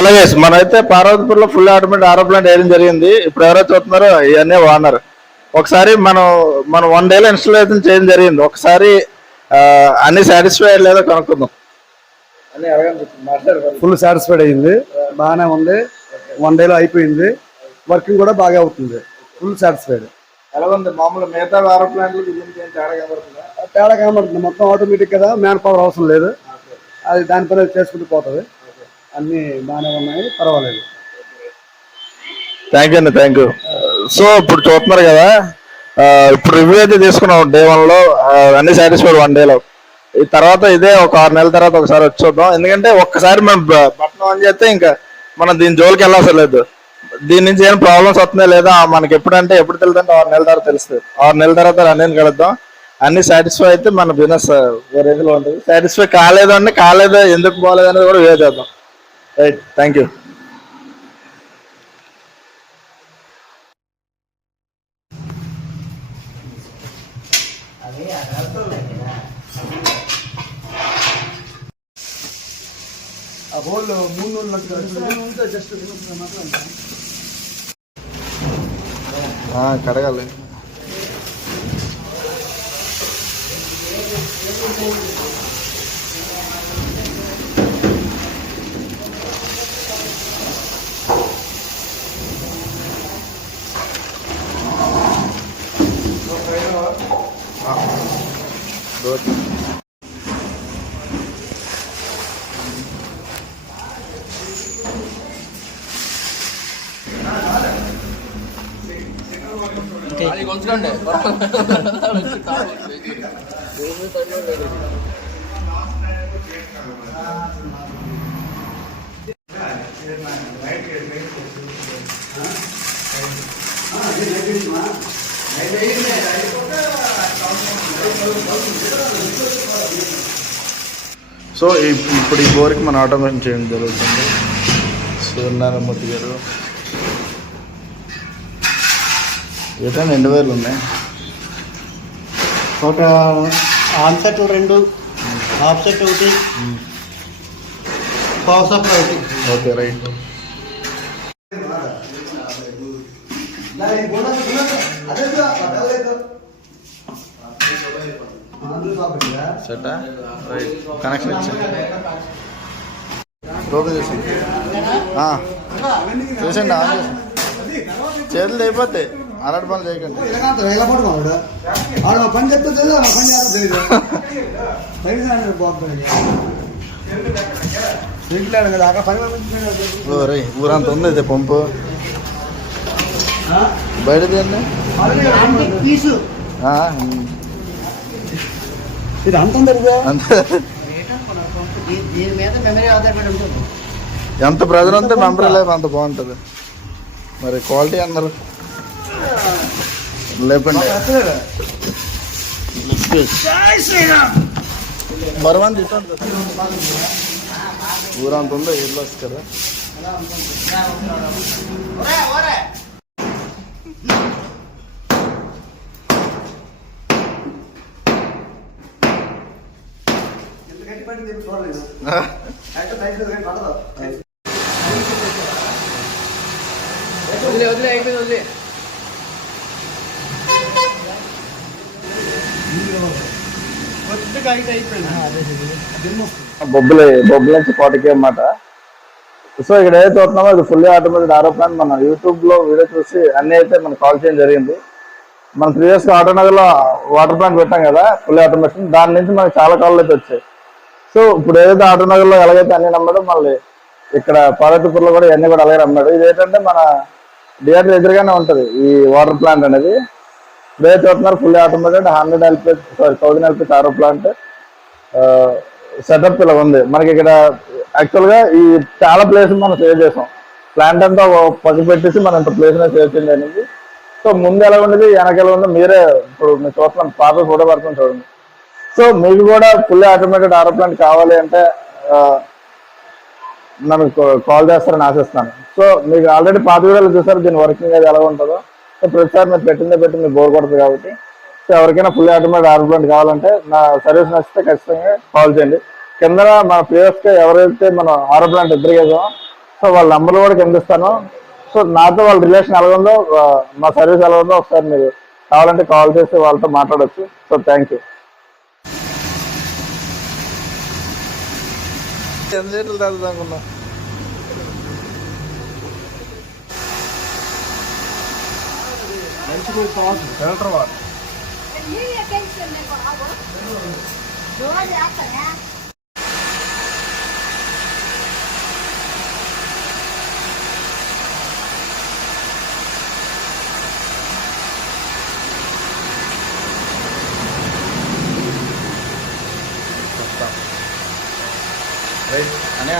అలాగే మనమైతే పార్వతీపురంలో full automatic ఆరో ప్లాంట్ వేయడం జరిగింది. ఇప్పుడు ఎవరైతే చూస్తున్నారో ఇవన్నీ వాడినారు. ఒకసారి మనం 1 డేలో ఇన్స్టాలేషన్ చేయడం జరిగింది. ఒకసారి అన్ని సాటిస్ఫైడ్ లేదో కనుక్కుందాం. ఫుల్ సాటిస్ఫైడ్ అయ్యింది, బాగానే ఉంది. 1 డేలో అయిపోయింది, వర్కింగ్ కూడా బాగా అవుతుంది. Full satisfied. ఎలా ఉంది మామూలు మిగతా ఆరో ప్లాంట్లు తేడా కనబడుతుంది. మొత్తం ఆటోమేటిక్ కదా, మ్యాన్ పవర్ అవసరం లేదు. అది దాని పని చేసుకుంటూ పోతుంది. అన్ని బాగానే ఉన్నాయి, పర్వాలేదు. థ్యాంక్ యూ అండి, థ్యాంక్ యూ. సో ఇప్పుడు చూస్తున్నారు కదా, ఇప్పుడు రివ్యూ అయితే తీసుకున్నాం డే 1లో, అన్ని సాటిస్ఫైడ్ 1 డేలో. ఈ తర్వాత ఇదే ఒక 6 నెలల తర్వాత ఒకసారి వచ్చి చూద్దాం. ఎందుకంటే ఒక్కసారి మనం బటన్ ఆన్ చేస్తే ఇంకా మనం దీని జోలికి వెళ్ళాల్సిన లేదు. దీని నుంచి ఏం ప్రాబ్లమ్స్ వస్తున్నాయి లేదా మనకి ఎప్పుడు తెలుస్తుంటే 6 నెలల తర్వాత తెలుస్తుంది. 6 నెలల తర్వాత అన్నీ కలుద్దాం. అన్ని సాటిస్ఫై అయితే మన బిజినెస్ వేరే లో ఉంటుంది. సాటిస్ఫై కాలేదు అంటే కాలేదు, ఎందుకు పోలేదు అనేది కూడా వేరే చేద్దాం. Right, thank you. కడగాలి. సో ఇప్పుడు ఈ బోర్కి మన ఆటోమేషన్ చేయడం జరుగుతుంది. సూర్యనారాయణమూర్తి గారు ఏదైనా 2 వేలు ఉన్నాయి. ఒక on set 2, off set 1, power supply 1. Okay, right. సెటా, రైట్. కనెక్షన్ ఇచ్చింది, ఓపెన్ చేసింది. చేసండి, ఆన్ చేసి చేతులు అయిపోతాయి. అలాంటి పనులు చేయకండి. పని చెప్తే ఊరంత ఉంది అయితే పంపు బయటది అండి. ఇది అంత ఎంత ప్రెజర్ ఉంటే మెంబరీ లైఫ్ అంత బాగుంటుంది. మరి క్వాలిటీ అన్నారు లేపండి. బరువంత ఊరంత ఉందో ఇల్లు వస్తుంది కదా. బొబ్బుల నుంచి కోటకి అన్నమాట. సో ఇక్కడ ఏదైతే చూస్తున్నామో అది ఫుల్లీ ఆటోమేటిక్ ఆరో ప్లాంట్. మనం యూట్యూబ్ లో వీడియో చూసి అన్ని అయితే మనం కాల్ చేయడం జరిగింది. మనం ప్రీవియస్ గా ఆటోనగర్ లో వాటర్ ప్లాంట్ పెట్టాం కదా ఫుల్లీ ఆటోమేషన్, దాని నుంచి మనకి చాలా కాళ్ళు అయితే వచ్చాయి. సో ఇప్పుడు ఏదైతే ఆటోనగర్ లో ఎలాగైతే అన్ని నమ్మడం, మళ్ళీ ఇక్కడ పార్వతీపురంలో కూడా ఇవన్నీ కూడా అలాగే నమ్మాడు. ఇది ఏంటంటే మన థియేటర్ ఎదురుగానే ఉంటుంది ఈ వాటర్ ప్లాంట్ అనేది. ఇప్పుడైతే చూస్తున్నారు ఫుల్లీ ఆటోమేటెడ్ 1000 LPH ఆరో ప్లాంట్ సెటప్ ఇలా ఉంది. మనకి ఇక్కడ యాక్చువల్గా ఈ చాలా ప్లేస్ మనం సేవ్ చేసాం. ప్లాంట్ అంతా పది పెట్టేసి మనం ఇంత ప్లేస్ సేవ్ చేయండి అనేది. సో ముందు ఎలా ఉండేది, వెనక ఎలా ఉందో మీరే ఇప్పుడు మీరు చూస్తున్నాం, పాప ఫోటో పడుతుంది చూడండి. సో మీకు కూడా ఫుల్లీ ఆటోమేటెడ్ ఆరో ప్లాంట్ కావాలి అంటే నన్ను కాల్ చేస్తారని ఆశిస్తాను. సో మీకు ఆల్రెడీ పాత వీడియోలు చూసారు దీని వర్కింగ్ అది ఎలా ఉంటుందో. సో ప్రతిసారి మీరు పెట్టిందే పెట్టి మీరు బోర్ కొడుతుంది కాబట్టి. సో ఎవరికైనా ఫుల్ ఆటోమేటిక్ ఆరో ప్లాంట్ కావాలంటే నా సర్వీస్ నచ్చితే ఖచ్చితంగా కాల్ చేయండి. కింద మన ప్లేయర్స్కి ఎవరైతే మనం ఆరో ప్లాంట్ ఇద్దరు చేసామో సో వాళ్ళ నంబర్లు కూడా కింద ఇస్తాను. సో నాతో వాళ్ళ రిలేషన్ ఎలా ఉందో మా సర్వీస్ ఎలా ఉందో ఒకసారి మీరు కావాలంటే కాల్ చేసి వాళ్ళతో మాట్లాడచ్చు. So thank you. ఎంత లీటర్లు తాగుతుంది అనుకున్నా? ఫిల్టర్ వాటర్ రైట్ అనే